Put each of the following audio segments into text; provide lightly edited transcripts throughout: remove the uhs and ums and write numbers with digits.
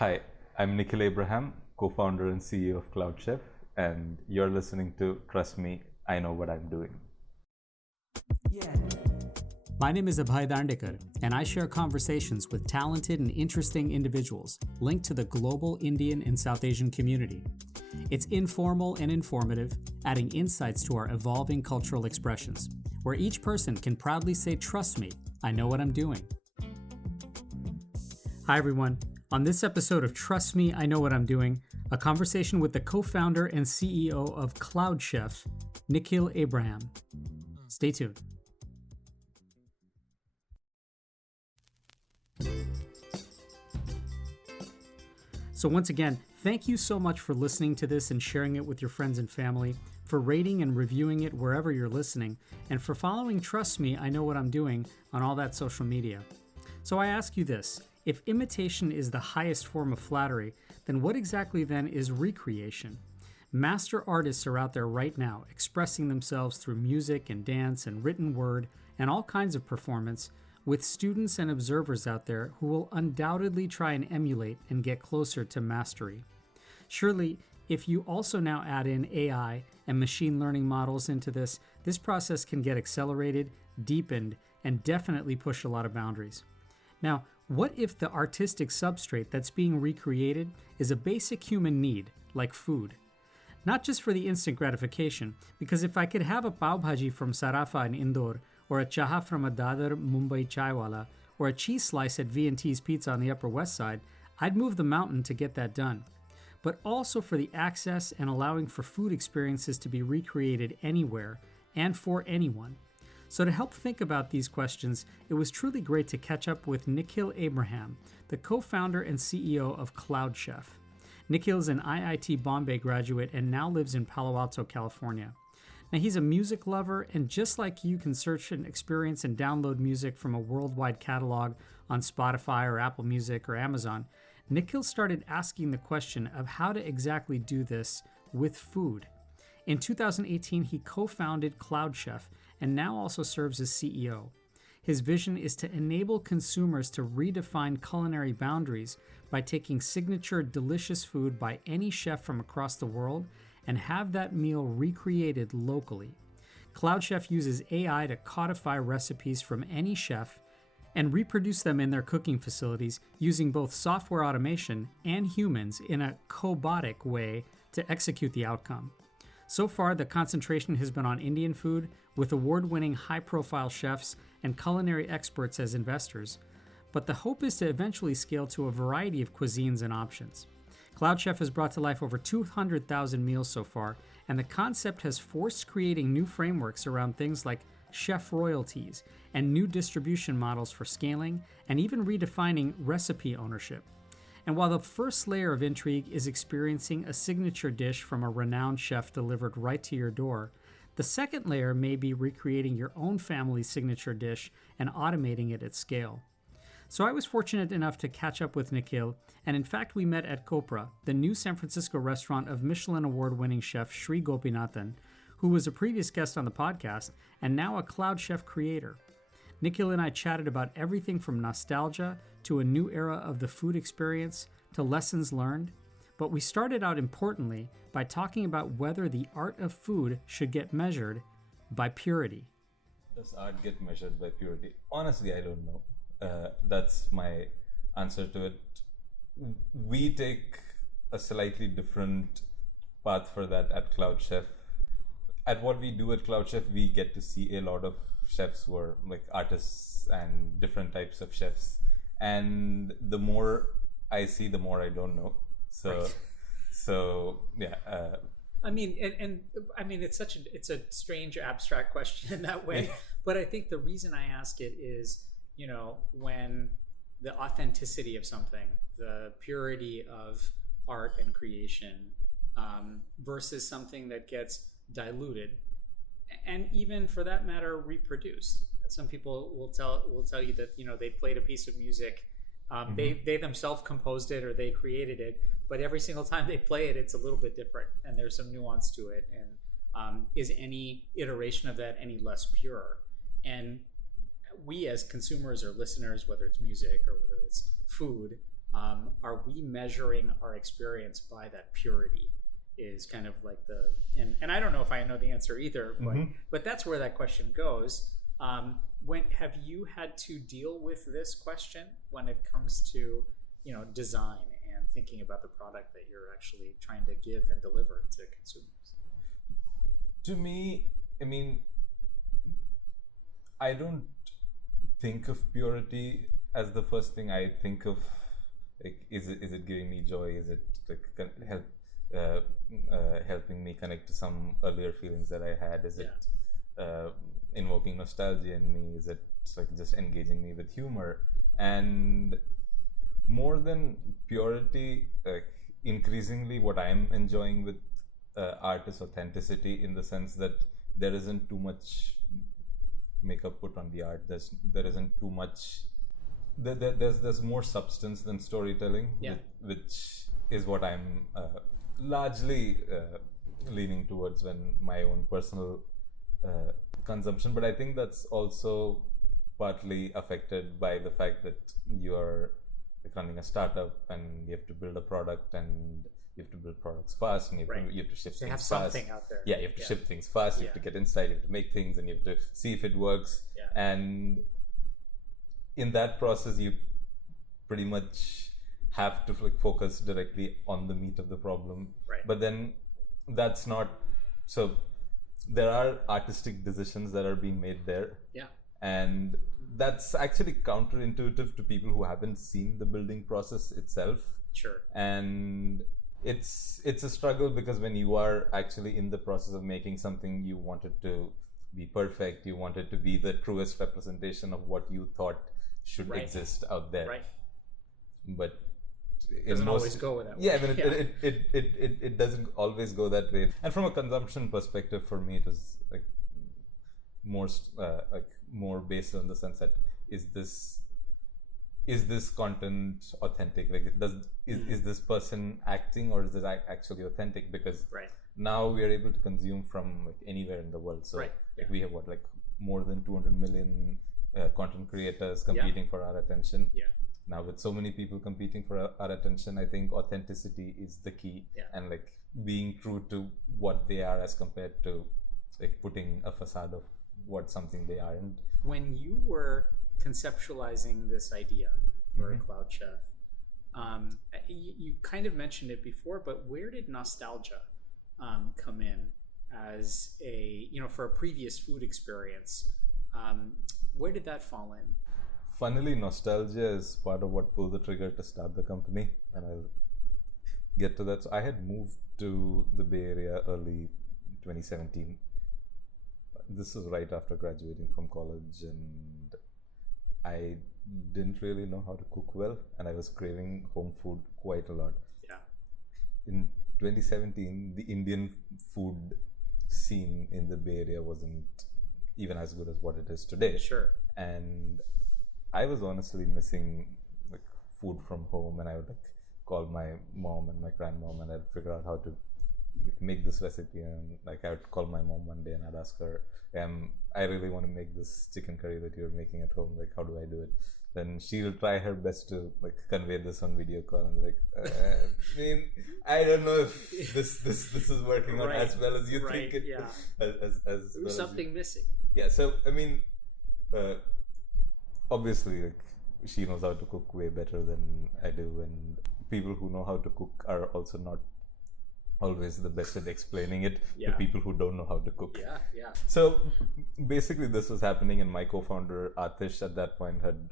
Hi, I'm Nikhil Abraham, co-founder and CEO of CloudChef, and you're listening to Trust Me, I Know What I'm Doing. My name is Abhay Dandekar, and I share conversations with talented and interesting individuals linked to the global Indian and South Asian community. It's informal and informative, adding insights to our evolving cultural expressions, where each person can proudly say, "Trust me, I know what I'm doing." Hi, everyone. On this episode of Trust Me, I Know What I'm Doing, a conversation with the co-founder and CEO of CloudChef, Nikhil Abraham. Stay tuned. So once again, thank you so much for listening to this and sharing it with your friends and family, for rating and reviewing it wherever you're listening, and for following Trust Me, I Know What I'm Doing on all that social media. So I ask you this. If imitation is the highest form of flattery, then what exactly then is recreation? Master artists are out there right now, expressing themselves through music and dance and written word and all kinds of performance, with students and observers out there who will undoubtedly try and emulate and get closer to mastery. Surely, if you also now add in AI and machine learning models into this process can get accelerated, deepened, and definitely push a lot of boundaries. Now, what if the artistic substrate that's being recreated is a basic human need, like food? Not just for the instant gratification, because if I could have a pav bhaji from Sarafa in Indore, or a chaha from a Dadar Mumbai chaiwala, or a cheese slice at V&T's Pizza on the Upper West Side, I'd move the mountain to get that done. But also for the access and allowing for food experiences to be recreated anywhere and for anyone. So to help think about these questions, it was truly great to catch up with Nikhil Abraham, the co-founder and CEO of CloudChef. Nikhil is an IIT Bombay graduate and now lives in Palo Alto, California. Now he's a music lover, and just like you can search and experience and download music from a worldwide catalog on Spotify or Apple Music or Amazon, Nikhil started asking the question of how to exactly do this with food. In 2018, he co-founded CloudChef and now also serves as CEO. His vision is to enable consumers to redefine culinary boundaries by taking signature delicious food by any chef from across the world and have that meal recreated locally. CloudChef uses AI to codify recipes from any chef and reproduce them in their cooking facilities using both software automation and humans in a cobotic way to execute the outcome. So far, the concentration has been on Indian food, with award-winning high-profile chefs and culinary experts as investors. But the hope is to eventually scale to a variety of cuisines and options. CloudChef has brought to life over 200,000 meals so far, and the concept has forced creating new frameworks around things like chef royalties and new distribution models for scaling, and even redefining recipe ownership. And while the first layer of intrigue is experiencing a signature dish from a renowned chef delivered right to your door, the second layer may be recreating your own family's signature dish and automating it at scale. So I was fortunate enough to catch up with Nikhil, and in fact we met at Copra, the new San Francisco restaurant of Michelin award-winning chef Sri Gopinathan, who was a previous guest on the podcast and now a CloudChef creator. Nikhil and I chatted about everything from nostalgia to a new era of the food experience to lessons learned, but we started out importantly by talking about whether the art of food should get measured by purity. Does art get measured by purity? Honestly, I don't know. That's my answer to it. We take a slightly different path for that at CloudChef. At what we do at CloudChef, we get to see a lot of chefs who are like artists and different types of chefs. And the more I see, the more I don't know. So, Right. Yeah. I mean, it's a strange abstract question in that way. But I think the reason I ask it is, when the authenticity of something, the purity of art and creation, versus something that gets diluted, and even for that matter, reproduced. Some people will tell you that they played a piece of music, they themselves composed it or they created it, but every single time they play it, it's a little bit different, and there's some nuance to it. And is any iteration of that any less pure? And we as consumers or listeners, whether it's music or whether it's food, are we measuring our experience by that purity? Is kind of like and I don't know if I know the answer either, but that's where that question goes. When have you had to deal with this question when it comes to design and thinking about the product that you're actually trying to give and deliver to consumers? To me, I mean, I don't think of purity as the first thing. I think of like, is it giving me joy? Is it like helping me connect to some earlier feelings that I had? Is it invoking nostalgia in me? Is it like just engaging me with humor? And more than purity, like increasingly what I'm enjoying with art is authenticity, in the sense that there isn't too much makeup put on the art. There isn't too much. There's more substance than storytelling, which is what I'm largely leaning towards when my own personal consumption. But I think that's also partly affected by the fact that you're running a startup and you have to build a product, and you have to build products fast, and you have to ship things fast. Something out there. Yeah, you have to ship things fast. You have to get inside. You have to make things, and you have to see if it works. And in that process, you pretty much have to like focus directly on the meat of the problem. But then that's not so. There are artistic decisions that are being made there. And that's actually counterintuitive to people who haven't seen the building process itself. And it's a struggle, because when you are actually in the process of making something, you want it to be perfect. You want it to be the truest representation of what you thought should exist out there. But it doesn't always go that way. I mean, it doesn't always go that way. And from a consumption perspective, for me, it is like more based on the sense that is this content authentic? Like, is this person acting, or is this actually authentic? Because now we are able to consume from like anywhere in the world. So like we have more than 200 million content creators competing for our attention. Now with so many people competing for our attention, I think authenticity is the key, and like being true to what they are as compared to like putting a facade of what something they aren't. When you were conceptualizing this idea for CloudChef, you kind of mentioned it before, but where did nostalgia come in as for a previous food experience? Where did that fall in? Funnily, nostalgia is part of what pulled the trigger to start the company, and I'll get to that. So I had moved to the Bay Area early 2017. This was right after graduating from college, and I didn't really know how to cook well, and I was craving home food quite a lot. In 2017, the Indian food scene in the Bay Area wasn't even as good as what it is today. And I was honestly missing like food from home, and I would like call my mom and my grandmom, and I'd figure out how to make this recipe. And like I would call my mom one day and I'd ask her, I really want to make this chicken curry that you're making at home, like how do I do it? Then she'll try her best to like convey this on video call, and like I mean, I don't know if this is working out as well as you think it as There's well something missing. So I mean, obviously like she knows how to cook way better than I do, and people who know how to cook are also not always the best at explaining it to people who don't know how to cook. So basically this was happening, and my co-founder Atish at that point had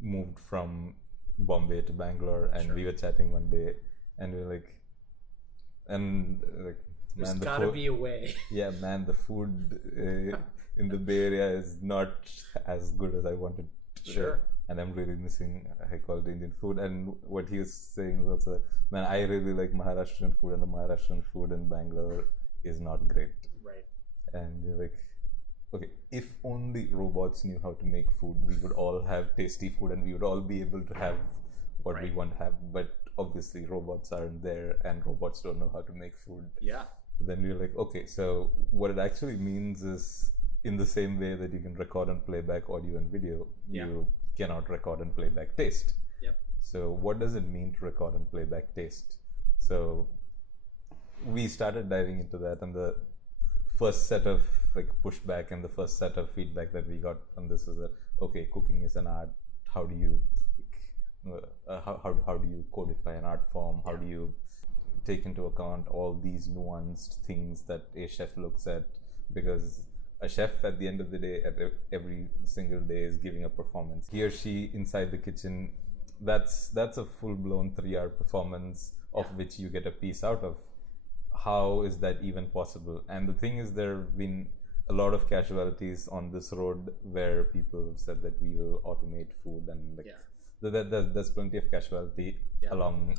moved from Bombay to Bangalore, and we were chatting one day, and we were like, there's gotta be a way. Man, the food in the Bay Area is not as good as I wanted. And I'm really missing high quality Indian food. And what he was saying was also, man, I really like Maharashtrian food, and the Maharashtrian food in Bangalore is not great. And you're like, okay, if only robots knew how to make food, we would all have tasty food, and we would all be able to have what we want to have. But obviously robots aren't there, and robots don't know how to make food. Then you're like, okay, so what it actually means is, in the same way that you can record and play back audio and video, you cannot record and play back taste. So what does it mean to record and playback taste? So we started diving into that, and the first set of like pushback and the first set of feedback that we got on this was that, okay, cooking is an art. How do you how do you codify an art form? How do you take into account all these nuanced things that a chef looks at? Because a chef at the end of the day, every single day, is giving a performance. He or she inside the kitchen, that's a full-blown 3-hour performance of which you get a piece out of. How is that even possible? And the thing is, there have been a lot of casualties on this road where people have said that we will automate food, and like there's plenty of casualty along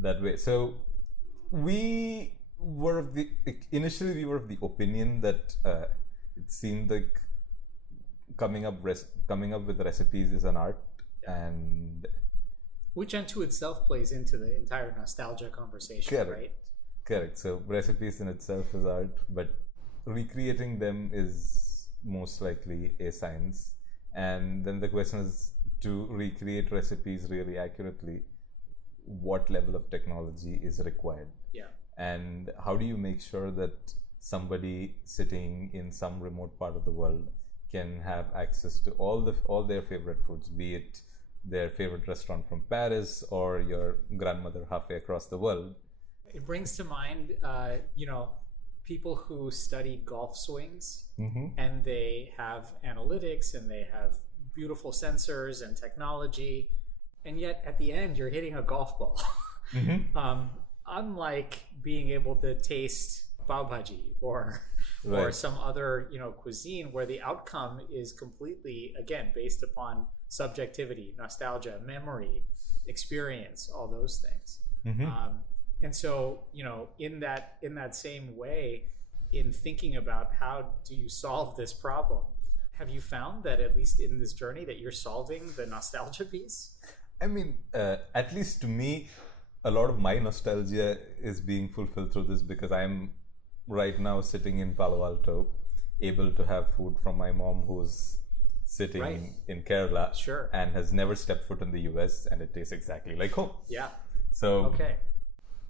that way. So we were initially we were of the opinion that it seemed like coming up with recipes is an art, and which unto itself plays into the entire nostalgia conversation, right? Correct. So recipes in itself is art, but recreating them is most likely a science. And then the question is, to recreate recipes really accurately, what level of technology is required? Yeah. And how do you make sure that somebody sitting in some remote part of the world can have access to all their favorite foods, be it their favorite restaurant from Paris or your grandmother halfway across the world? It brings to mind, people who study golf swings, and they have analytics and they have beautiful sensors and technology, and yet at the end you're hitting a golf ball. Unlike being able to taste pav bhaji or some other cuisine where the outcome is completely, again, based upon subjectivity, nostalgia, memory, experience, all those things. And so, in that same way, in thinking about how do you solve this problem, have you found that at least in this journey that you're solving the nostalgia piece? I mean, at least to me, a lot of my nostalgia is being fulfilled through this, because I'm right now sitting in Palo Alto, able to have food from my mom who's sitting in Kerala and has never stepped foot in the US, and it tastes exactly like home. Yeah. So,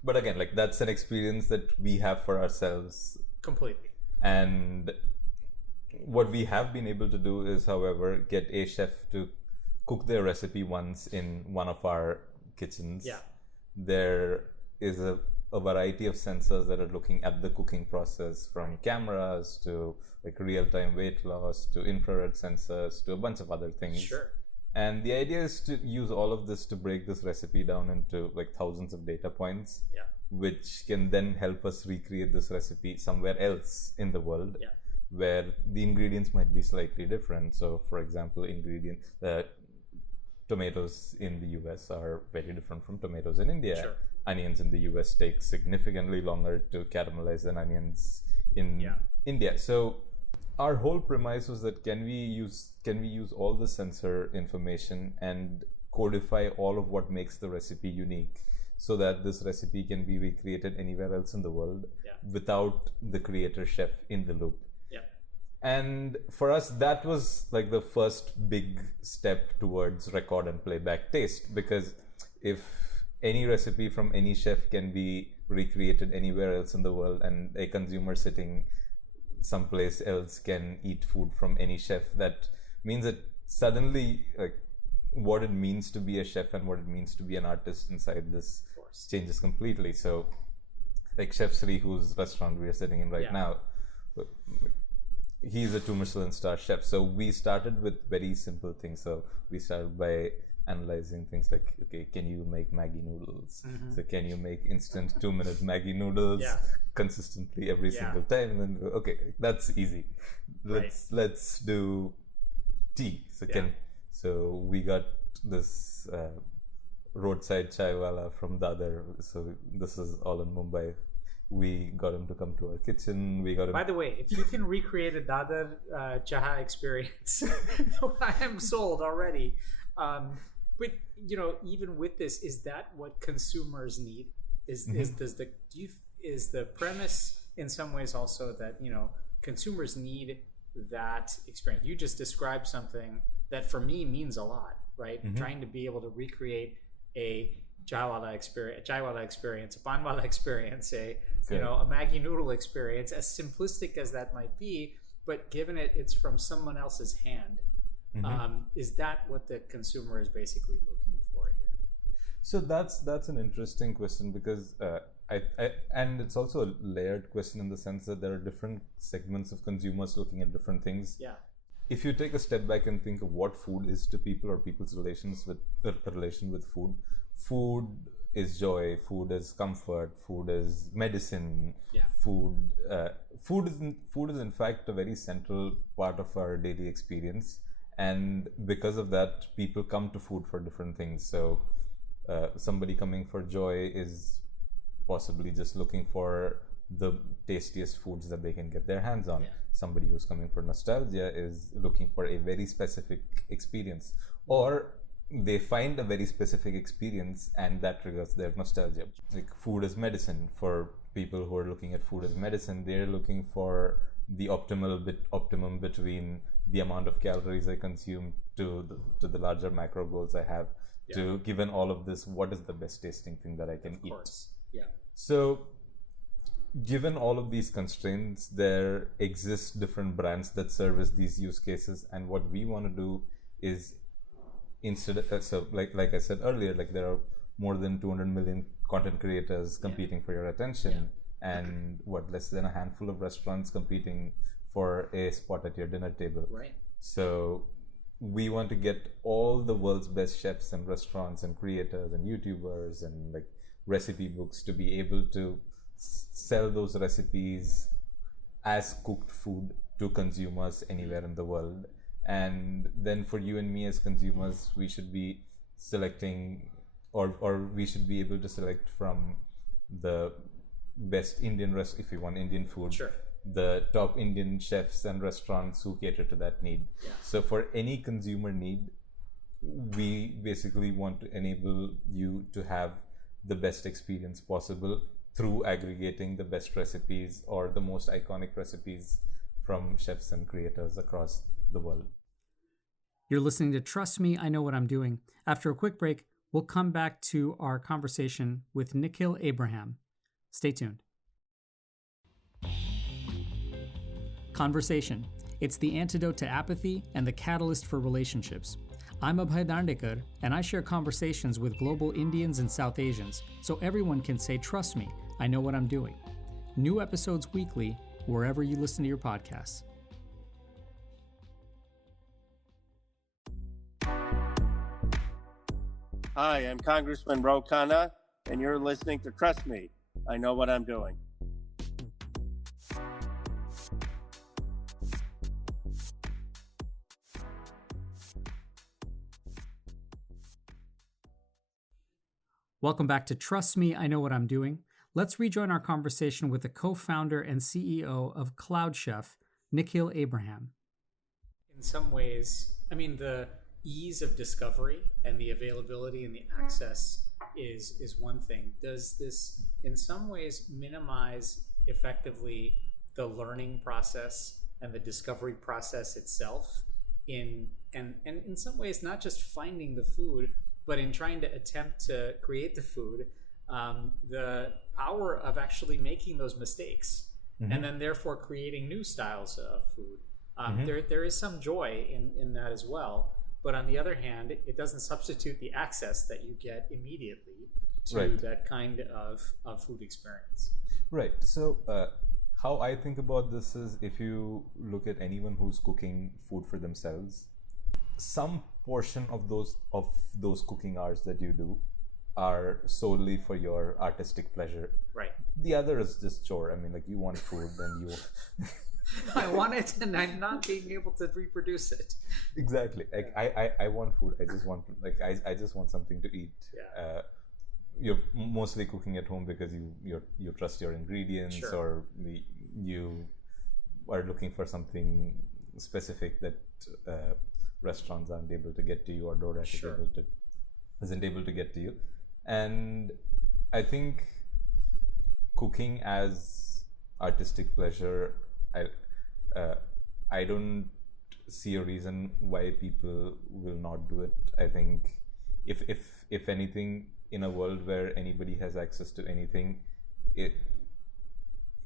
but again, like, that's an experience that we have for ourselves. Completely. And what we have been able to do is, however, get a chef to cook their recipe once in one of our kitchens. Yeah. There is a variety of sensors that are looking at the cooking process, from cameras to like real-time weight loss to infrared sensors to a bunch of other things. Sure. And the idea is to use all of this to break this recipe down into like thousands of data points, which can then help us recreate this recipe somewhere else in the world, where the ingredients might be slightly different. So, for example, tomatoes in the US are very different from tomatoes in India. Sure. Onions in the US take significantly longer to caramelize than onions in India. So our whole premise was that can we use all the sensor information and codify all of what makes the recipe unique, so that this recipe can be recreated anywhere else in the world without the creator chef in the loop. And for us, that was like the first big step towards record and playback taste, because if any recipe from any chef can be recreated anywhere else in the world, and a consumer sitting someplace else can eat food from any chef, that means that suddenly, like, what it means to be a chef and what it means to be an artist inside this changes completely. So, like Chef Sri, whose restaurant we are sitting in right now, he's a 2 Michelin star chef. So we started with very simple things. So we started by analyzing things like, okay, can you make Maggi noodles? So can you make instant 2-minute Maggi noodles consistently every single time? And then, okay, that's easy. Let's do tea. So we got this roadside chaiwala from Dadar. So this is all in Mumbai. We got him to come to our kitchen. By the way, if you can recreate a Dadar chaha experience, I am sold already. But even with this, is that what consumers need? Is the premise in some ways also that consumers need that experience? You just described something that for me means a lot, right? Trying to be able to recreate a chaiwala experience, a panwala experience, a Good. a Maggi noodle experience, as simplistic as that might be, but given it's from someone else's hand, is that what the consumer is basically looking for here? So that's an interesting question, because I and it's also a layered question in the sense that there are different segments of consumers looking at different things. Yeah. If you take a step back and think of what food is to people, or people's relations with relation with food, food is joy, food is comfort, food is medicine. Yeah. Food is in fact a very central part of our daily experience, and because of that, people come to food for different things. So somebody coming for joy is possibly just looking for the tastiest foods that they can get their hands on. Yeah. Somebody who's coming for nostalgia is looking for a very specific experience, or they find a very specific experience and that triggers their nostalgia. Like, food is medicine. For people who are looking at food as medicine, they're looking for the optimum between the amount of calories I consume to the larger macro goals I have. Yeah. To, given all of this, what is the best tasting thing that I can eat? Of course. Yeah. So, given all of these constraints, there exist different brands that service these use cases, and what we want to do is, instead of, so like I said earlier, like, there are more than 200 million content creators competing for your attention, and less than a handful of restaurants competing for a spot at your dinner table. Right. So we want to get all the world's best chefs and restaurants and creators and YouTubers and like recipe books to be able to sell those recipes as cooked food to consumers anywhere in the world. And then for you and me as consumers, we should be selecting, or we should be able to select from the best Indian if we want Indian food. Sure. The top Indian chefs and restaurants who cater to that need. Yeah. So for any consumer need, we basically want to enable you to have the best experience possible through aggregating the best recipes or the most iconic recipes from chefs and creators across the world. You're listening to Trust Me, I Know What I'm Doing. After a quick break, we'll come back to our conversation with Nikhil Abraham. Stay tuned. Conversation. It's the antidote to apathy and the catalyst for relationships. I'm Abhay Dandekar, and I share conversations with global Indians and South Asians, so everyone can say, trust me, I know what I'm doing. New episodes weekly, wherever you listen to your podcasts. Hi, I'm Congressman Ro Khanna, and you're listening to Trust Me, I Know What I'm Doing. Welcome back to Trust Me, I Know What I'm Doing. Let's rejoin our conversation with the co-founder and CEO of CloudChef, Nikhil Abraham. In some ways, I mean, the ease of discovery and the availability and the access is one thing. Does this, in some ways, minimize effectively the learning process and the discovery process itself? And in some ways, not just finding the food, but in trying to attempt to create the food, the power of actually making those mistakes, and then therefore creating new styles of food. There is some joy in that as well. But on the other hand, it doesn't substitute the access that you get immediately to that kind of food experience. Right. So how I think about this is, if you look at anyone who's cooking food for themselves, some portion of those cooking hours that you do are solely for your artistic pleasure. Right. The other is just chore. I mean, like, you want food, then you I want it, and I'm not being able to reproduce it. Exactly. Like, I want food. I just want, like, I just want something to eat. Yeah. You're mostly cooking at home because you trust your ingredients, Sure. or you are looking for something specific that restaurants aren't able to get to you, or DoorDash Sure. isn't able to get to you. And I think cooking as artistic pleasure, I don't see a reason why people will not do it. I think if anything, in a world where anybody has access to anything,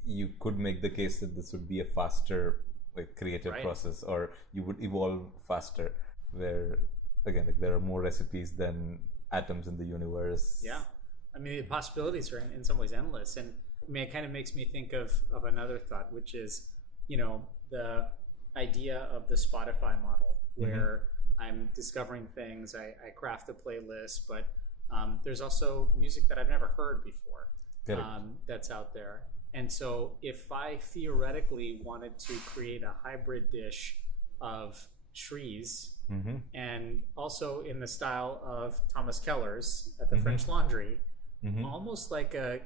you could make the case that this would be a faster like creative process, or you would evolve faster, where again like there are more recipes than atoms in the universe. Yeah, I mean the possibilities are in some ways endless. And I mean it kind of makes me think of another thought, which is, you know, the idea of the Spotify model, where I'm discovering things, I craft a playlist, but there's also music that I've never heard before that's out there. And so if I theoretically wanted to create a hybrid dish of Shrees, and also in the style of Thomas Keller's at the French Laundry, almost like a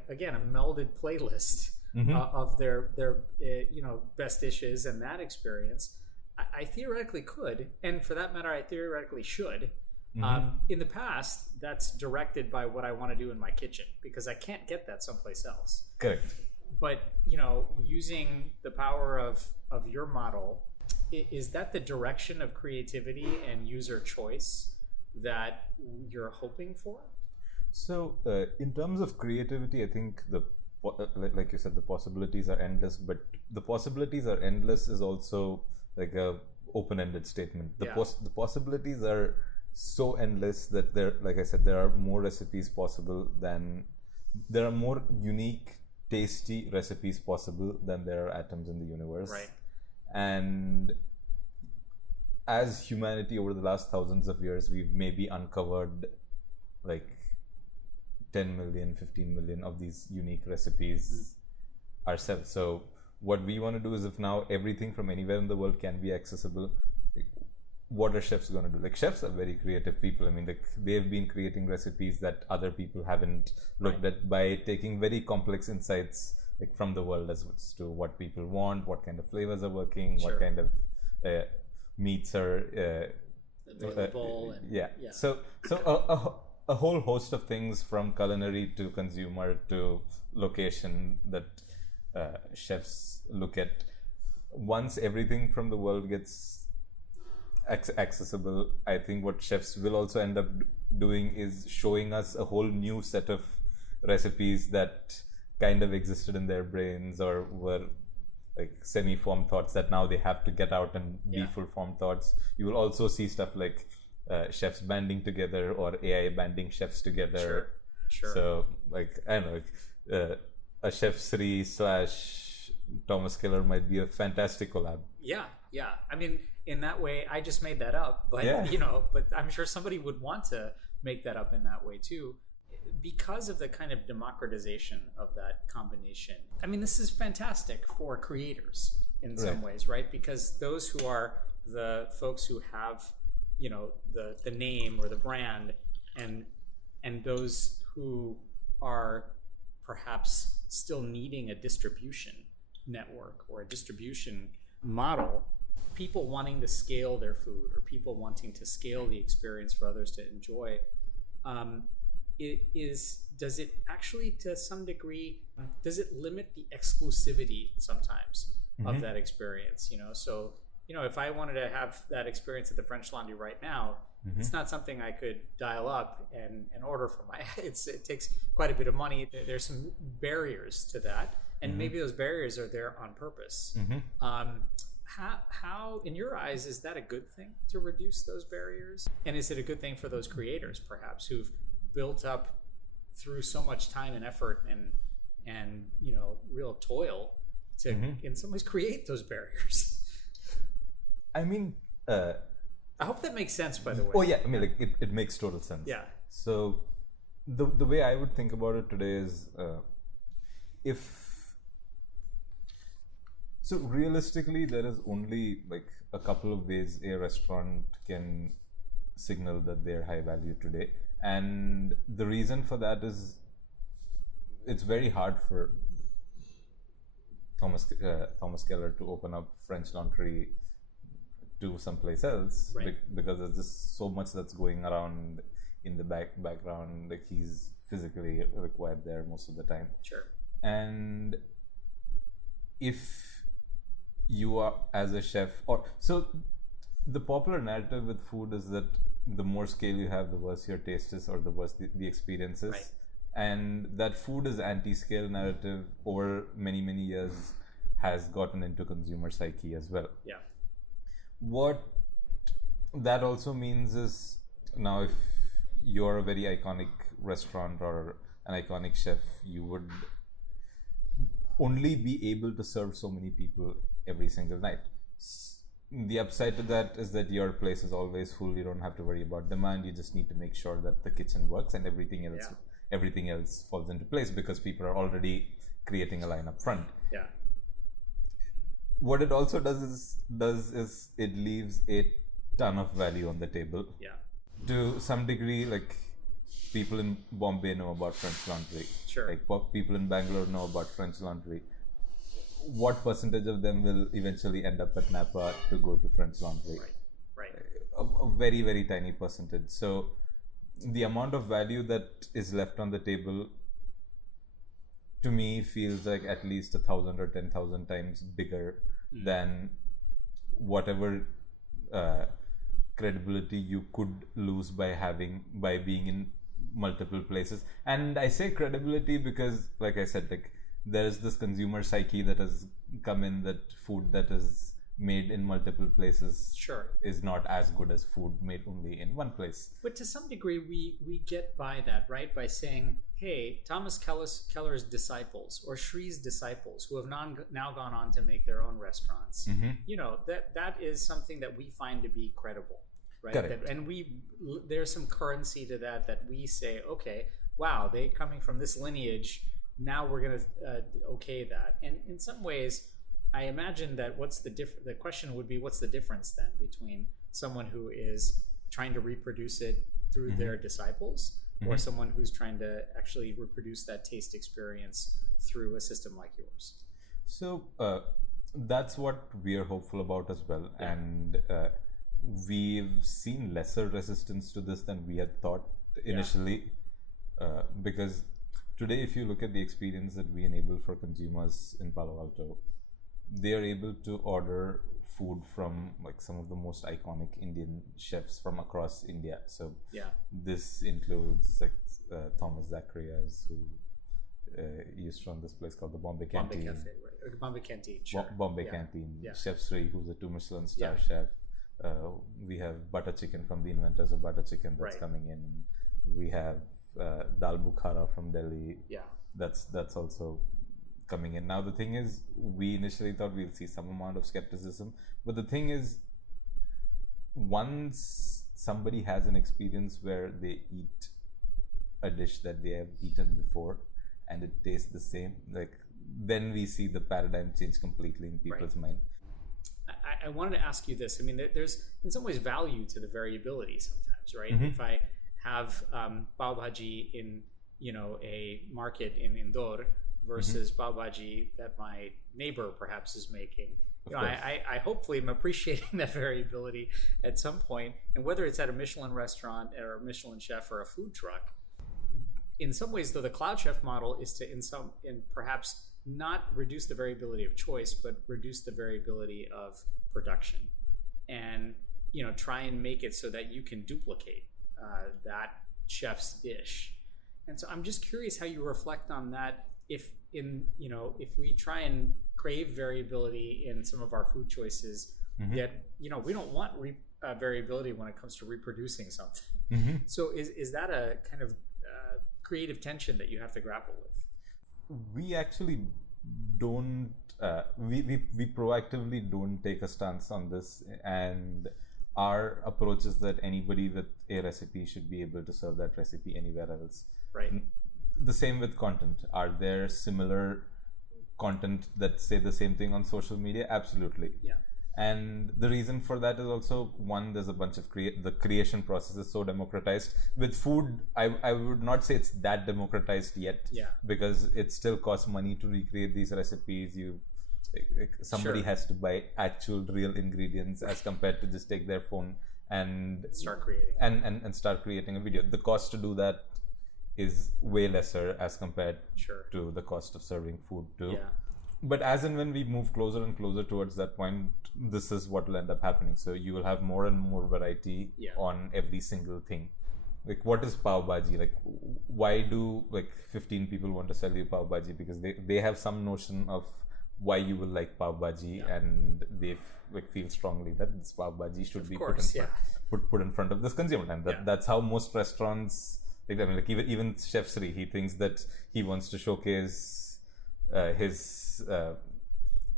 melded playlist of their you know, best dishes and that experience, I theoretically could, and for that matter I theoretically should. In the past, that's directed by what I want to do in my kitchen, because I can't get that someplace else. Correct. But, you know, using the power of your model, is that the direction of creativity and user choice that you're hoping for? So in terms of creativity, I think like you said, the possibilities are endless, but the possibilities are endless is also like a open-ended statement. The possibilities are so endless that like I said, there are more recipes possible than there are more unique, tasty recipes possible than there are atoms in the universe. Right. And as humanity over the last thousands of years, we've maybe uncovered like 10 million, 15 million of these unique recipes ourselves. So what we want to do is, if now everything from anywhere in the world can be accessible, what are chefs going to do? Like, chefs are very creative people. I mean, like, they've been creating recipes that other people haven't looked at by taking very complex insights like from the world as to what people want, what kind of flavors are working, what kind of meats are available. So a whole host of things, from culinary to consumer to location, that chefs look at. Once everything from the world gets accessible, I think what chefs will also end up doing is showing us a whole new set of recipes that kind of existed in their brains or were like semi-formed thoughts that now they have to get out and be full-formed thoughts. You will also see stuff like chefs banding together, or AI banding chefs together. Sure. So like, I don't know, like, a Chef Sri / Thomas Keller might be a fantastic collab. Yeah. I mean, in that way, I just made that up, but you know, but I'm sure somebody would want to make that up in that way too, because of the kind of democratization of that combination. I mean, this is fantastic for creators in some ways, right? Because those who are the folks who have, you know, the name or the brand, and those who are perhaps still needing a distribution network or a distribution model, people wanting to scale their food, or people wanting to scale the experience for others to enjoy, does it actually, to some degree, does it limit the exclusivity sometimes of that experience? You know, so, you know, if I wanted to have that experience at the French Laundry right now, it's not something I could dial up and order from it takes quite a bit of money. There's some barriers to that, and maybe those barriers are there on purpose. How, in your eyes, is that a good thing, to reduce those barriers? And is it a good thing for those creators, perhaps, who've built up through so much time and effort and you know, real toil to in some ways create those barriers? I mean, I hope that makes sense, by the way. Oh yeah, I mean, like, it makes total sense. Yeah. So the way I would think about it today is, so realistically, there is only like a couple of ways a restaurant can signal that they're high value today. And the reason for that is, it's very hard for Thomas Keller to open up French Laundry to someplace else, because there's just so much that's going around in the background. Like, he's physically required there most of the time. Sure. And if you are, as a chef, or so the popular narrative with food is that the more scale you have, the worse your taste is, or the worse the experience is. Right. And that food is anti-scale narrative over many years has gotten into consumer psyche as well. Yeah. What that also means is, now if you're a very iconic restaurant or an iconic chef, you would only be able to serve so many people every single night. The upside to that is that your place is always full. You don't have to worry about demand. You just need to make sure that the kitchen works, and everything else falls into place because people are already creating a line up front. Yeah. What it also does is it leaves a ton of value on the table. Yeah. To some degree, like, people in Bombay know about French Laundry. Sure. Like, people in Bangalore know about French Laundry. What percentage of them will eventually end up at Napa to go to French Laundry? Right. A very tiny percentage. So the amount of value that is left on the table, to me, feels like at least 1,000 or 10,000 times bigger than whatever credibility you could lose by being in multiple places. And I say credibility because, like I said, like, there's this consumer psyche that has come in, that food that is made in multiple places is not as good as food made only in one place. But to some degree, we get by that, right? By saying, hey, Thomas Keller's disciples or Shree's disciples who have now gone on to make their own restaurants, you know, that is something that we find to be credible, right? Correct. And there's some currency to that we say, okay, wow, they coming from this lineage, now we're going to okay that. And in some ways, I imagine that the question would be, what's the difference then between someone who is trying to reproduce it through their disciples or someone who's trying to actually reproduce that taste experience through a system like yours? So that's what we're hopeful about as well. Yeah. And we've seen lesser resistance to this than we had thought initially. Because today, if you look at the experience that we enable for consumers in Palo Alto, they are able to order food from, like, some of the most iconic Indian chefs from across India. So this includes, like, Thomas Zacharias, who used to run this place called the Bombay Canteen. Bombay Cafe, right? Or Bombay Canteen, sure. Bombay Canteen. Yeah. Chef Sri, who's a 2 Michelin star chef. We have butter chicken from the inventors of butter chicken that's coming in. We have dal bukhara from Delhi. Yeah, that's also coming in. Now the thing is, we initially thought we'll see some amount of skepticism, but the thing is, once somebody has an experience where they eat a dish that they have eaten before and it tastes the same, like, then we see the paradigm change completely in people's mind. I wanted to ask you this. I mean, there's in some ways value to the variability sometimes, right? If I have pav bhaji in, you know, a market in Indore versus pav bhaji that my neighbor perhaps is making, you know, I hopefully am appreciating that variability at some point. And whether it's at a Michelin restaurant or a Michelin chef or a food truck, in some ways, though, the CloudChef model is to perhaps not reduce the variability of choice, but reduce the variability of production, and, you know, try and make it so that you can duplicate that chef's dish. And so I'm just curious how you reflect on that. If we try and crave variability in some of our food choices, yet, you know, we don't want variability when it comes to reproducing something. So is that a kind of creative tension that you have to grapple with? We actually don't. We proactively don't take a stance on this, and our approach is that anybody with a recipe should be able to serve that recipe anywhere else. Right. The same with content. Are there similar content that say the same thing on social media? Absolutely. Yeah. And the reason for that is also, one, there's a bunch of the creation process is so democratized. With food, I would not say it's that democratized yet, because it still costs money to recreate these recipes. Somebody has to buy actual real ingredients as compared to just take their phone and start creating and start creating a video. The cost to do that is way lesser as compared to the cost of serving food too. but as and when we move closer and closer towards that point, this is what will end up happening. So you will have more and more variety on every single thing. Like, what is pav bhaji? Like, why do like 15 people want to sell you pav bhaji? Because they have some notion of why you will like pav bhaji, and they like feel strongly that this pav bhaji should be put in front of this consumer, and that's how most restaurants. Like, I mean, like even Chef Sri, he thinks that he wants to showcase his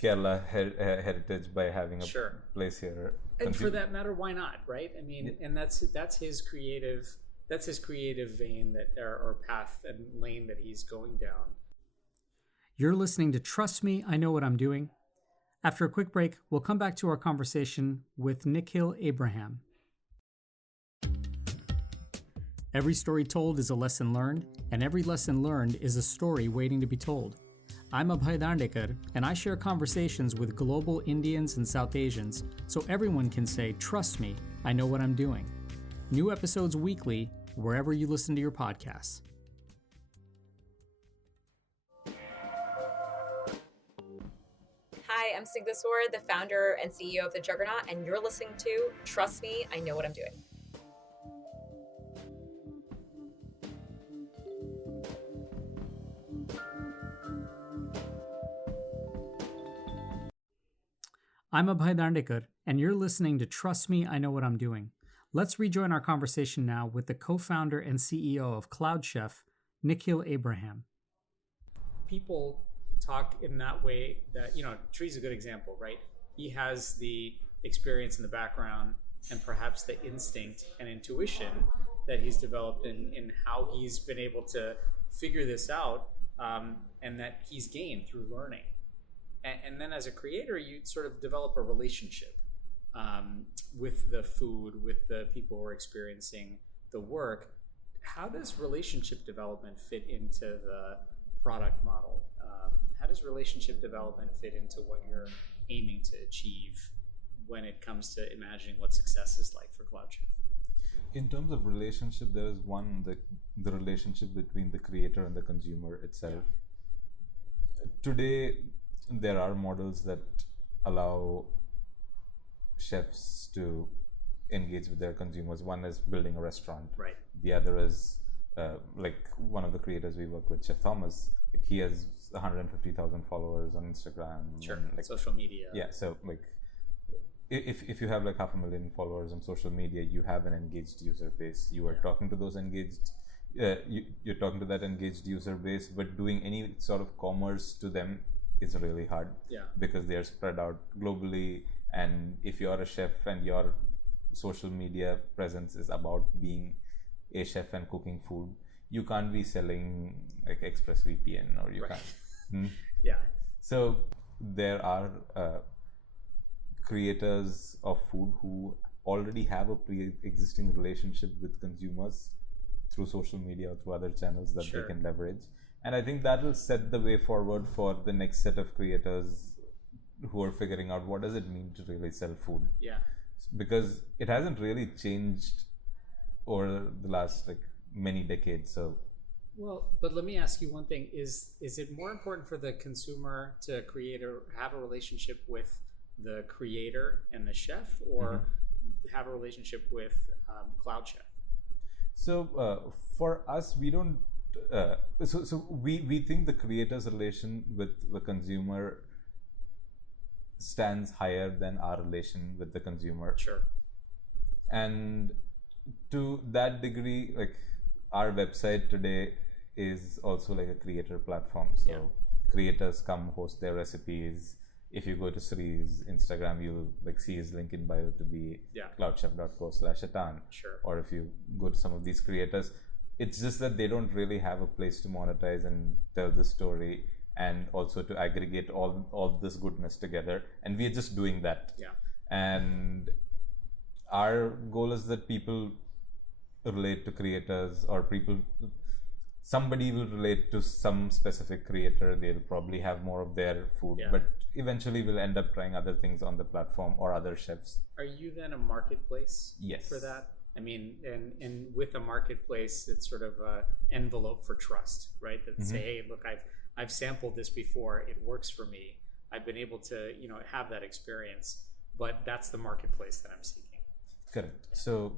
Kerala heritage by having a place here. And for that matter, why not, right? I mean, and that's his creative vein or path and lane that he's going down. You're listening to Trust Me, I Know What I'm Doing. After a quick break, we'll come back to our conversation with Nikhil Abraham. Every story told is a lesson learned, and every lesson learned is a story waiting to be told. I'm Abhay Dandekar, and I share conversations with global Indians and South Asians so everyone can say, trust me, I know what I'm doing. New episodes weekly, wherever you listen to your podcasts. Hi, I'm Sigda Sword, the founder and CEO of The Juggernaut, and you're listening to Trust Me, I Know What I'm Doing. I'm Abhay Dandekar, and you're listening to Trust Me, I Know What I'm Doing. Let's rejoin our conversation now with the co-founder and CEO of CloudChef, Nikhil Abraham. People talk in that way that, Tree's a good example, right? He has the experience in the background and perhaps the instinct and intuition that he's developed in how he's been able to figure this out, and that he's gained through learning. And then as a creator, you sort of develop a relationship with the food, with the people who are experiencing the work. How does relationship development fit into the product model? How does relationship development fit into what you're aiming to achieve when it comes to imagining what success is like for CloudChef? In terms of relationship, there is one, the relationship between the creator and the consumer itself. Today, there are models that allow chefs to engage with their consumers. One is building a restaurant. Right. The other is like one of the creators we work with, Chef Thomas. He has 150,000 followers on Instagram. Sure. And, like, social media. Yeah. So like, if you have like 500,000 followers on social media, you have an engaged user base. You are talking to those engaged. You're talking to that engaged user base, but doing any sort of commerce to them is really hard, because they are spread out globally. And if you're a chef and your social media presence is about being a chef and cooking food, you can't be selling like ExpressVPN, or you can't. So there are creators of food who already have a pre-existing relationship with consumers through social media or through other channels that they can leverage. And I think that will set the way forward for the next set of creators who are figuring out what does it mean to really sell food. Yeah. Because it hasn't really changed over the last like many decades. So, well, but let me ask you one thing: is it more important for the consumer to create or have a relationship with the creator and the chef, or have a relationship with CloudChef? So for us, we don't. So we think the creator's relation with the consumer stands higher than our relation with the consumer. Sure. And to that degree, like, our website today is also like a creator platform. So creators come host their recipes. If you go to Sri's Instagram, you'll like see his link in bio to be cloudchef.co/Atan. Sure. Or if you go to some of these creators, it's just that they don't really have a place to monetize and tell the story, and also to aggregate all this goodness together. And we're just doing that. Yeah. And our goal is that people relate to creators, or somebody will relate to some specific creator. They'll probably have more of their food, but eventually we'll end up trying other things on the platform or other chefs. Are you then a marketplace Yes. for that? I mean, and with a marketplace, it's sort of a envelope for trust, right? That say, hey, look, I've sampled this before. It works for me. I've been able to, have that experience, but that's the marketplace that I'm seeking. Correct. So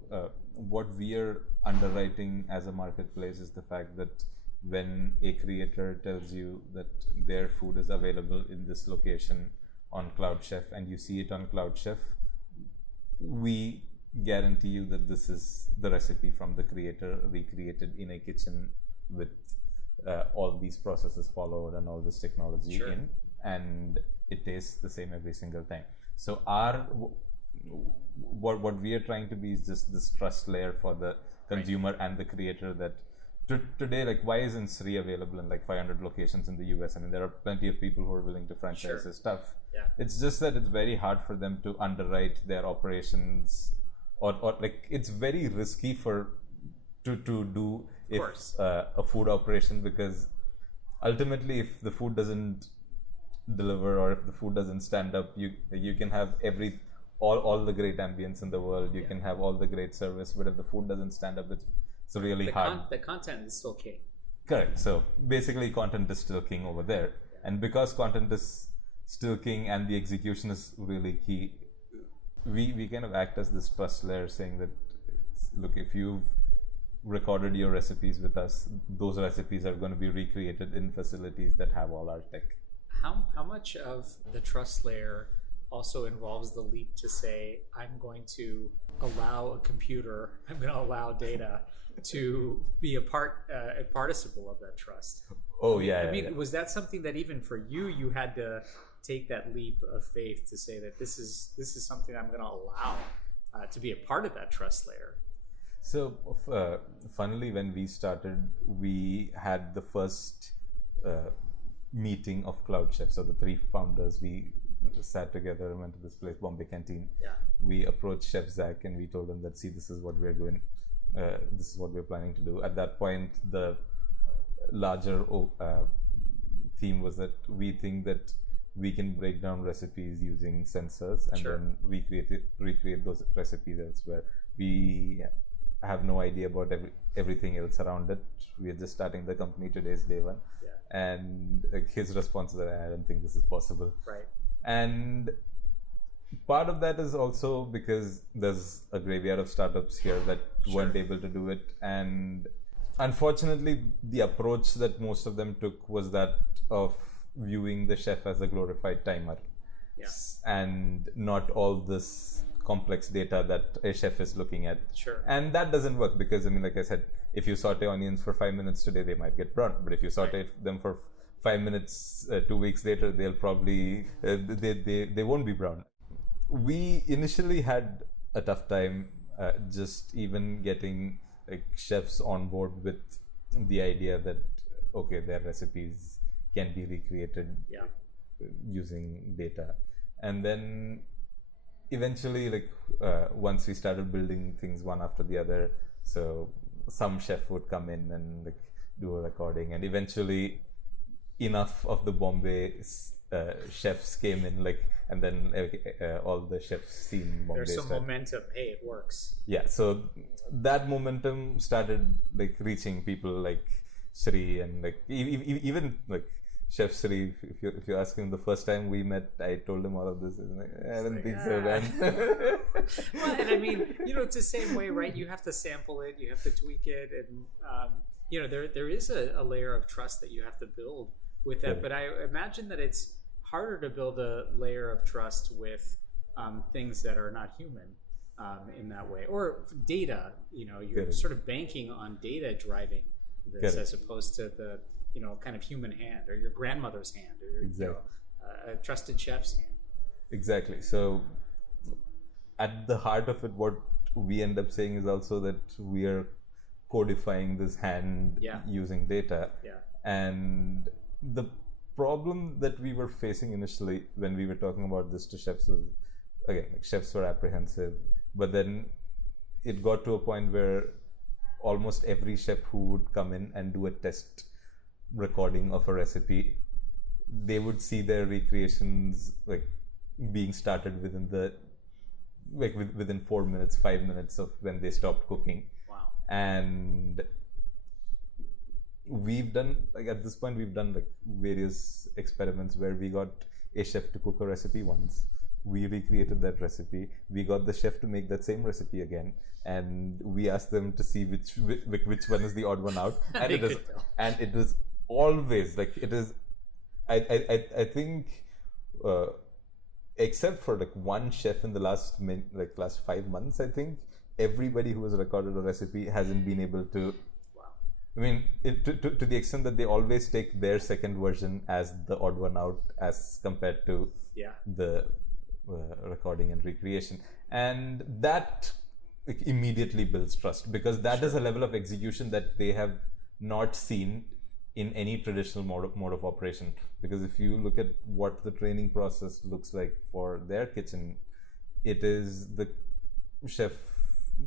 what we are underwriting as a marketplace is the fact that when a creator tells you that their food is available in this location on CloudChef and you see it on CloudChef, we guarantee you that this is the recipe from the creator recreated in a kitchen with all these processes followed and all this technology in, and it tastes the same every single time. So what we are trying to be is just this trust layer for the consumer and the creator, that today, like, why isn't Sri available in like 500 locations in the US? I mean, there are plenty of people who are willing to franchise this stuff. It's just that it's very hard for them to underwrite their operations, or like it's very risky to do a food operation, because ultimately if the food doesn't deliver or if the food doesn't stand up, you can have all the great ambience in the world, you can have all the great service, but if the food doesn't stand up, it's really hard. The content is still king. Correct. So basically content is still king over there, and because content is still king and the execution is really key, we kind of act as this trust layer, saying that, look, if you've recorded your recipes with us, those recipes are going to be recreated in facilities that have all our tech. How much of the trust layer also involves the leap to say, I'm going to allow a computer, I'm going to allow data to be a participle of that trust? I mean, was that something that even for you had to take that leap of faith to say that this is something I'm going to allow to be a part of that trust layer? So funnily, when we started, we had the first meeting of CloudChef. So the three founders, we sat together and went to this place, Bombay Canteen. We approached Chef Zach and we told him that, see, this is what we're doing. This is what we're planning to do. At that point, the larger theme was that we think that we can break down recipes using sensors and then recreate those recipes elsewhere. We have no idea about everything else around it. We are just starting the company. Today's day one. And his response is that, I don't think this is possible. And part of that is also because there's a graveyard of startups here that weren't able to do it. And unfortunately, the approach that most of them took was that of viewing the chef as a glorified timer, and not all this complex data that a chef is looking at. And that doesn't work, because, I mean, like I said, if you saute onions for 5 minutes today, they might get brown. But if you saute them for 5 minutes 2 weeks later, they'll probably they won't be brown. We initially had a tough time just even getting like chefs on board with the idea that, okay, their recipes can be recreated using data. And then eventually, like once we started building things one after the other, so some chef would come in and like do a recording, and eventually enough of the Bombay chefs came in, like, and then all the chefs seen Bombay. There's some momentum. Hey, it works. So that momentum started like reaching people like Sri, and like even like Chef Sri. If you ask him the first time we met, I told him all of this. Like, I don't think so, man. Well, and I mean, it's the same way, right? You have to sample it, you have to tweak it, and there is a layer of trust that you have to build with that. But I imagine that it's harder to build a layer of trust with things that are not human in that way, or data. You're sort of banking on data driving this, as opposed to the kind of human hand, or your grandmother's hand, or your a trusted chef's hand. Exactly. So at the heart of it, what we end up saying is also that we are codifying this hand using data. And the problem that we were facing initially when we were talking about this to chefs was, again, like, chefs were apprehensive, but then it got to a point where almost every chef who would come in and do a test recording of a recipe, they would see their recreations like being started within the like within 4 minutes, 5 minutes of when they stopped cooking. Wow. And we've done, like at this point, we've done like various experiments where we got a chef to cook a recipe once. We recreated that recipe. We got the chef to make that same recipe again, and we asked them to see which one is the odd one out. And it was always like it is. I think, except for like one chef in the last 5 months, I think everybody who has recorded a recipe hasn't been able to. I mean, to the extent that they always take their second version as the odd one out as compared to the recording and recreation. And that immediately builds trust, because that is a level of execution that they have not seen in any traditional mode of operation. Because if you look at what the training process looks like for their kitchen, it is the chef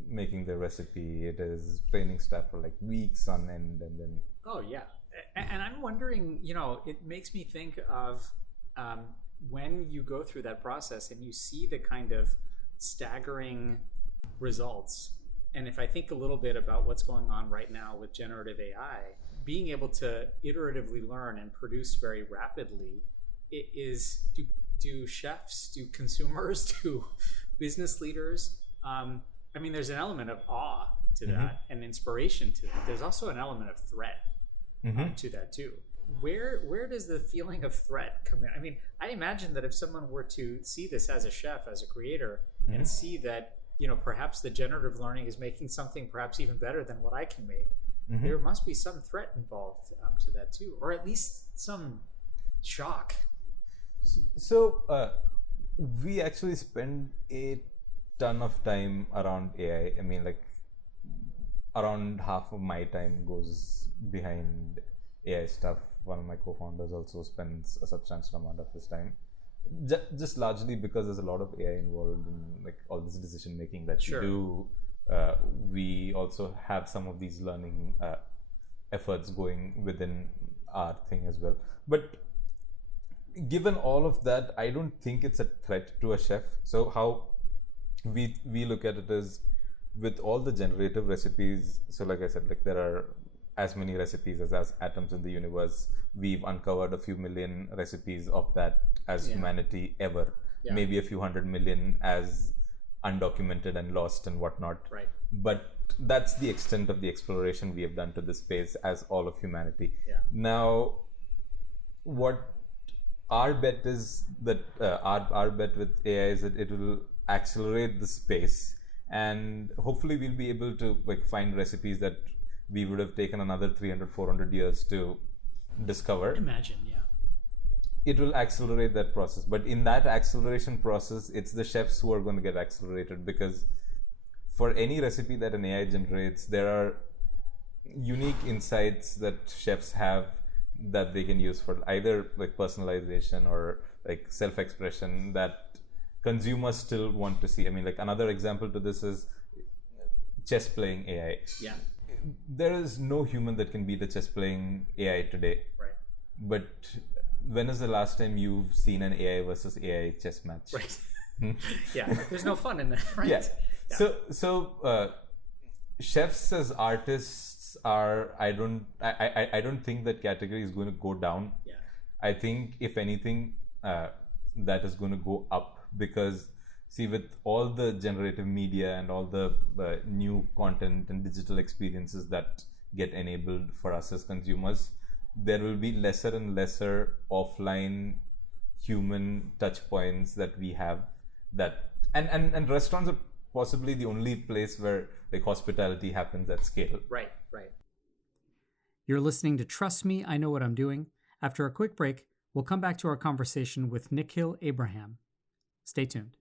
making the recipe, it is training staff for like weeks on end, and then and I'm wondering, it makes me think of when you go through that process and you see the kind of staggering results. And if I think a little bit about what's going on right now with generative AI, being able to iteratively learn and produce very rapidly, do chefs, do consumers, do business leaders, I mean, there's an element of awe to that and inspiration to that. There's also an element of threat to that too. Where does the feeling of threat come in? I mean, I imagine that if someone were to see this as a chef, as a creator, and see that, perhaps the generative learning is making something perhaps even better than what I can make, there must be some threat involved to that too, or at least some shock. So we actually spend a ton of time around AI. I mean, like around half of my time goes behind AI stuff. One of my co-founders also spends a substantial amount of his time, just largely because there's a lot of AI involved in like all this decision making that you do. We also have some of these learning efforts going within our thing as well. But given all of that, I don't think it's a threat to a chef. So how we look at it is, with all the generative recipes, so like I said, like there are as many recipes as atoms in the universe. We've uncovered a few million recipes of that as humanity ever, maybe a few 100 million as undocumented and lost and whatnot. Right. But that's the extent of the exploration we have done to this space as all of humanity. Now, what our bet is that our bet with AI is that it will accelerate the space, and hopefully we'll be able to like find recipes that we would have taken another 300-400 years to discover. Imagine, it will accelerate that process. But in that acceleration process, it's the chefs who are going to get accelerated, because for any recipe that an AI generates, there are unique insights that chefs have that they can use for either like personalization or like self-expression that consumers still want to see. I mean, like another example to this is chess playing AI. There is no human that can beat a chess playing AI today. Right. But when is the last time you've seen an AI versus AI chess match? Right. There's no fun in that, right? So chefs as artists are, I don't think that category is going to go down. I think if anything, that is going to go up, because see, with all the generative media and all the new content and digital experiences that get enabled for us as consumers, there will be lesser and lesser offline human touch points that we have. That and restaurants are possibly the only place where like hospitality happens at scale. Right. You're listening to Trust Me, I Know What I'm Doing. After a quick break, we'll come back to our conversation with Nikhil Abraham. Stay tuned.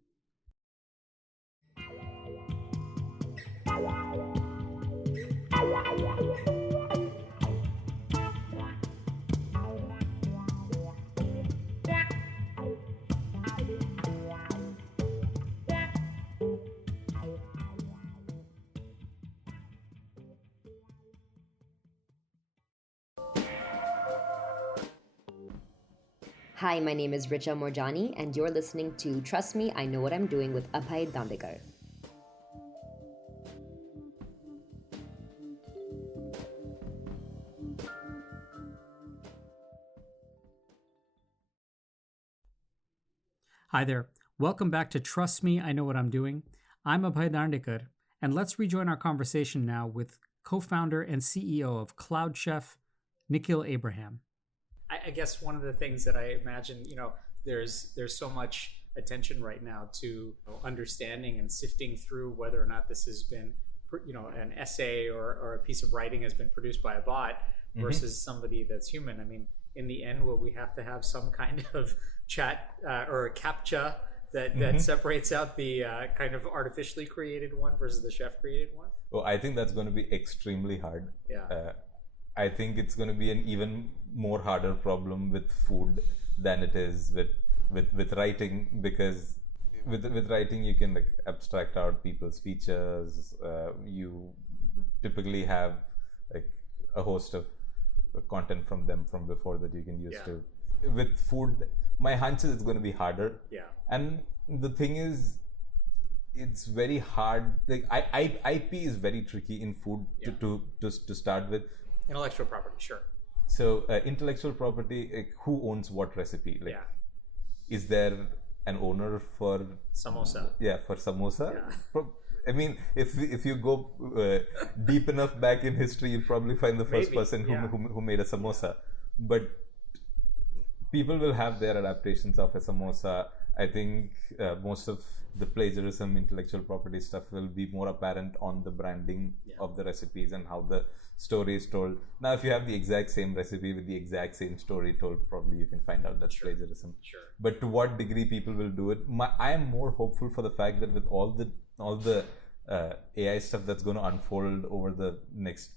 Hi, my name is Richa Morjani, and you're listening to Trust Me, I Know What I'm Doing with Abhay Dandekar. Hi there. Welcome back to Trust Me, I Know What I'm Doing. I'm Abhay Dandekar, and let's rejoin our conversation now with co-founder and CEO of CloudChef, Nikhil Abraham. I guess one of the things that I imagine, there's so much attention right now to understanding and sifting through whether or not this has been, an essay or a piece of writing has been produced by a bot versus somebody that's human. I mean, in the end, will we have to have some kind of chat or a CAPTCHA that separates out the kind of artificially created one versus the chef created one? Well, I think that's going to be extremely hard. Yeah. I think it's going to be an even more harder problem with food than it is with writing, because with writing you can like abstract out people's features. You typically have like a host of content from them from before that you can use to. With food, my hunch is it's going to be harder. Yeah. And the thing is, it's very hard. Like IP is very tricky in food to start with. Intellectual property, sure. So intellectual property, like, who owns what recipe? Like, is there an owner for samosa? Yeah, for samosa. Yeah. I mean, if you go deep enough back in history, you'll probably find the first person who made a samosa. But people will have their adaptations of a samosa. I think most of the plagiarism, intellectual property stuff will be more apparent on the branding of the recipes and how the story is told. Now, if you have the exact same recipe with the exact same story told, probably you can find out that's plagiarism. Sure. But to what degree people will do it, I am more hopeful for the fact that with all the AI stuff that's going to unfold over the next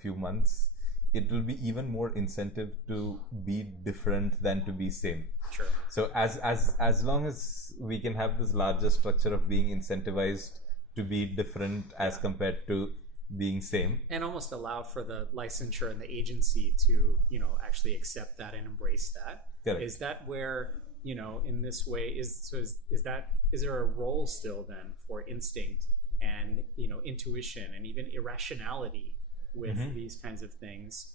few months, it will be even more incentive to be different than to be same. Sure. So as long as we can have this larger structure of being incentivized to be different as compared to being same, and almost allow for the licensure and the agency to actually accept that and embrace that. Correct. Is that where in this way is there a role still then for instinct and intuition and even irrationality with these kinds of things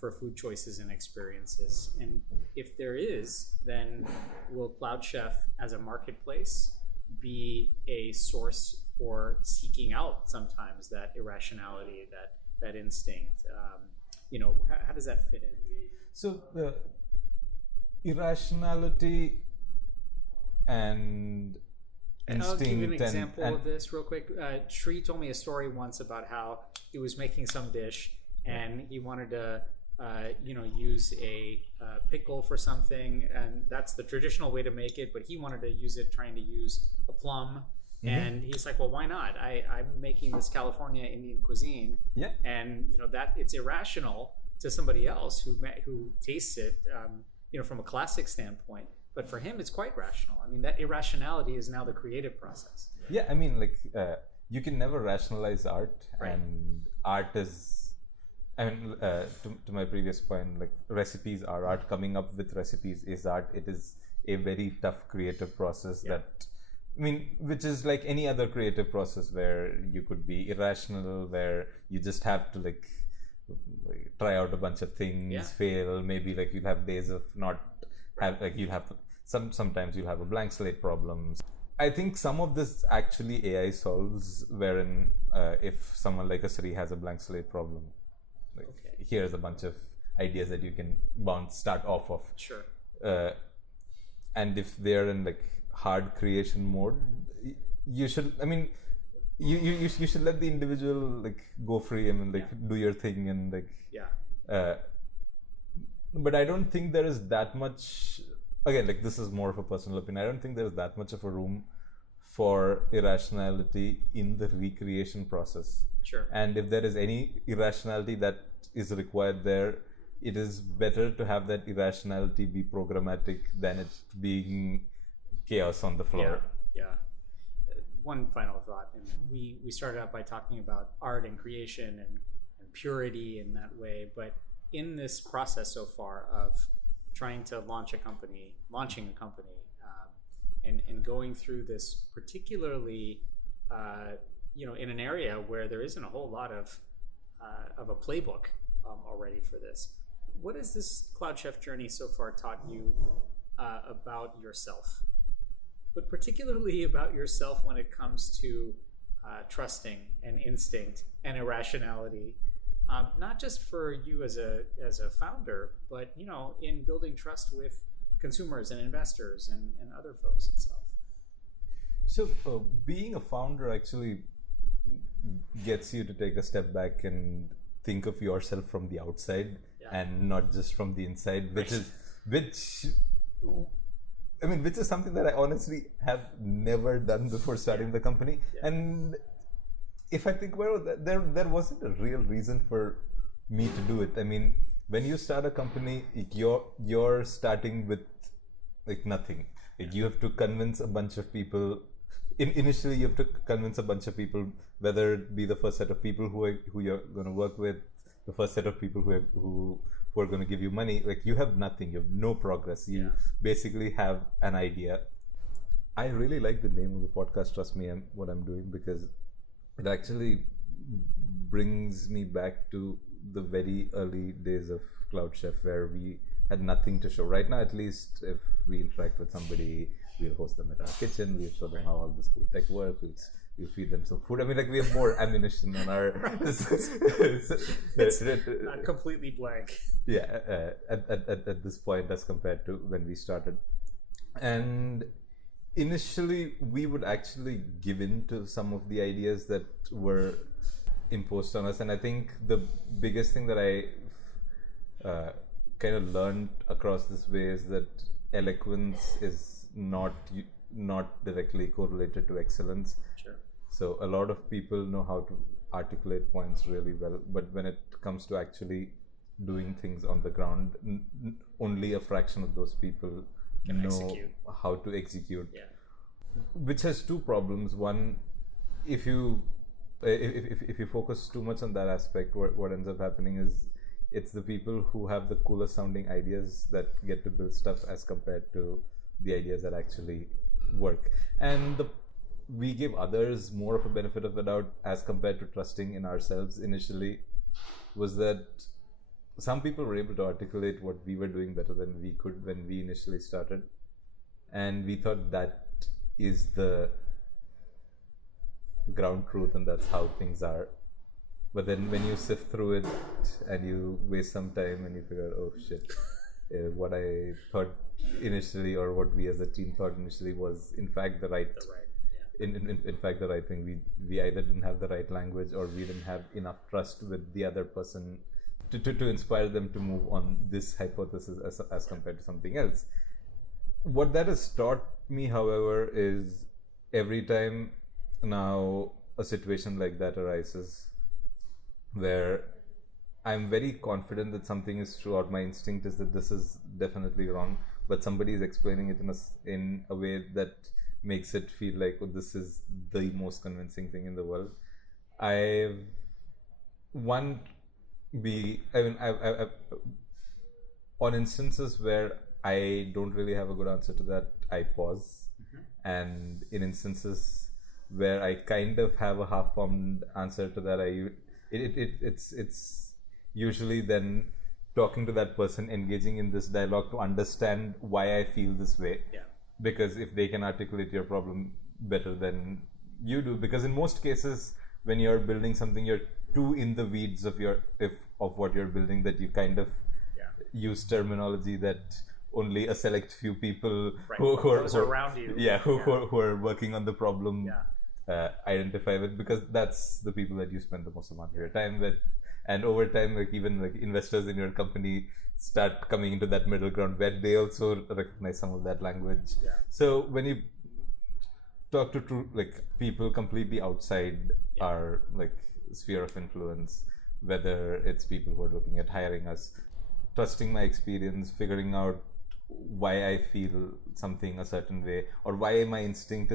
for food choices and experiences? And if there is, then will CloudChef as a marketplace be a source for seeking out sometimes that irrationality, that instinct? How does that fit in? So the irrationality and instinct. I'll give you an example of this real quick. Sri told me a story once about how he was making some dish and he wanted to use a pickle for something, and that's the traditional way to make it, but he wanted to use it trying to use a plum. And he's like, well, why not? I'm making this California Indian cuisine, and that it's irrational to somebody else who tastes it, from a classic standpoint. But for him, it's quite rational. I mean, that irrationality is now the creative process. Yeah, I mean, like you can never rationalize art, and art is. I mean, to my previous point, like recipes are art. Coming up with recipes is art. It is a very tough creative process which is like any other creative process where you could be irrational, where you just have to like try out a bunch of things, fail. Maybe like you'll have days of not have, like you'll have sometimes you'll have a blank slate problems. I think some of this actually AI solves, wherein if someone like a Sri has a blank slate problem, like here's a bunch of ideas that you can start off of. Sure. And if they're in like hard creation mode, you should. I mean, you should let the individual like go free and like do your thing and like. But I don't think there is that much. Again, like this is more of a personal opinion. I don't think there's that much of a room for irrationality in the recreation process. Sure. And if there is any irrationality that is required there, it is better to have that irrationality be programmatic than it being chaos on the floor. Yeah. One final thought. And we started out by talking about art and creation and purity in that way. But in this process so far of trying to launching a company, and going through this particularly, in an area where there isn't a whole lot of a playbook already for this. What has this CloudChef journey so far taught you about yourself, but particularly about yourself when it comes to trusting and instinct and irrationality, not just for you as a founder, but in building trust with consumers and investors and other folks and stuff. So being a founder actually gets you to take a step back and think of yourself from the outside and not just from the inside, which is something that I honestly have never done before starting the company. And if I think, well, there wasn't a real reason for me to do it. I mean, when you start a company, you're starting with like nothing. Like you have to convince a bunch of people. Initially, you have to convince a bunch of people, whether it be the first set of people who you're going to work with, the first set of people who are going to give you money. Like you have nothing. You have no progress. You basically have an idea. I really like the name of the podcast, Trust Me, What I'm Doing, because it actually brings me back to the very early days of CloudChef, where we had nothing to show. Right now, at least, if we interact with somebody, we'll host them at our kitchen, we'll show them how all this cool tech works, we'll feed them some food. I mean, like, we have more ammunition on our... It's not completely blank. Yeah, at this point as compared to when we started. And initially, we would actually give in to some of the ideas that were imposed on us. And I think the biggest thing that I kind of learned across this way is that eloquence is not directly correlated to excellence. Sure. So a lot of people know how to articulate points really well, but when it comes to actually doing things on the ground, only a fraction of those people can know execute. How to execute. Yeah. Which has two problems. One, if you focus too much on that aspect, what ends up happening is it's the people who have the coolest sounding ideas that get to build stuff as compared to the ideas that actually work. And we give others more of a benefit of the doubt as compared to trusting in ourselves initially, was that some people were able to articulate what we were doing better than we could when we initially started. And we thought that is the ground truth and that's how things are. But then when you sift through it and you waste some time and you figure, oh shit, what I thought initially, or what we as a team thought initially, was in fact the right in fact the right thing. We either didn't have the right language, or we didn't have enough trust with the other person to inspire them to move on this hypothesis as compared to something else. What that has taught me, however, is every time now a situation like that arises where I'm very confident that something is true, or my instinct is that this is definitely wrong, but somebody is explaining it in a way that makes it feel like, oh, this is the most convincing thing in the world. I've on instances where I don't really have a good answer to that, I pause. And in instances where I kind of have a half-formed answer to that, it's usually then talking to that person, engaging in this dialogue to understand why I feel this way. Yeah. Because if they can articulate your problem better than you do, because in most cases when you're building something, you're too in the weeds of what you're building, that you kind of use terminology that only a select few people who are around you, who are working on the problem identify with, because that's the people that you spend the most amount of your time with. And over time, like even like investors in your company start coming into that middle ground where they also recognize some of that language. Yeah. So when you talk to people completely outside our sphere of influence, whether it's people who are looking at hiring us, trusting my experience, figuring out why I feel something a certain way, or why my instinct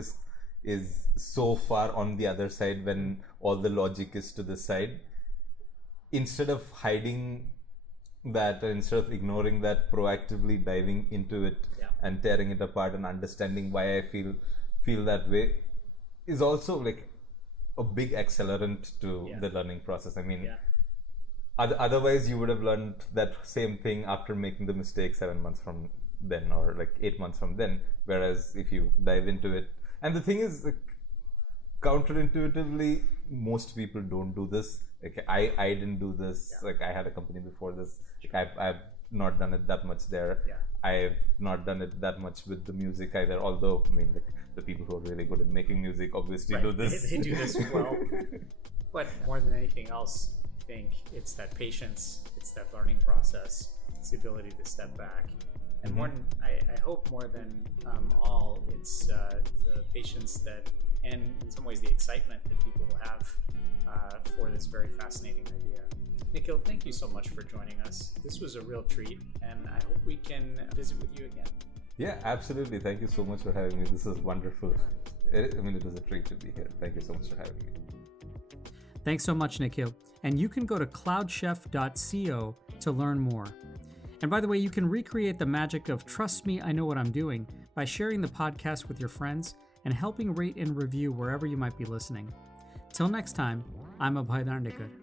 is so far on the other side when all the logic is to this side, instead of hiding that, instead of ignoring that, proactively diving into it and tearing it apart and understanding why I feel that way is also like a big accelerant to the learning process. I mean, otherwise you would have learned that same thing after making the mistake 7 months from then, or like 8 months from then. Whereas if you dive into it, and the thing is, like, counterintuitively, most people don't do this. Like I didn't do this. Like I had a company before this. Like I've not done it that much there. I've not done it that much with the music either. Although, I mean, like the people who are really good at making music obviously do this. They do this well. But more than anything else, I think it's that patience, it's that learning process, it's the ability to step back. And more than, I hope more than all, it's the patience that, and in some ways the excitement that people will have for this very fascinating idea. Nikhil, thank you so much for joining us. This was a real treat, and I hope we can visit with you again. Yeah, absolutely. Thank you so much for having me. This is wonderful. It was a treat to be here. Thank you so much for having me. Thanks so much, Nikhil. And you can go to cloudchef.co to learn more. And by the way, you can recreate the magic of Trust Me, I Know What I'm Doing by sharing the podcast with your friends and helping rate and review wherever you might be listening. Till next time, I'm Abhay Dandekar.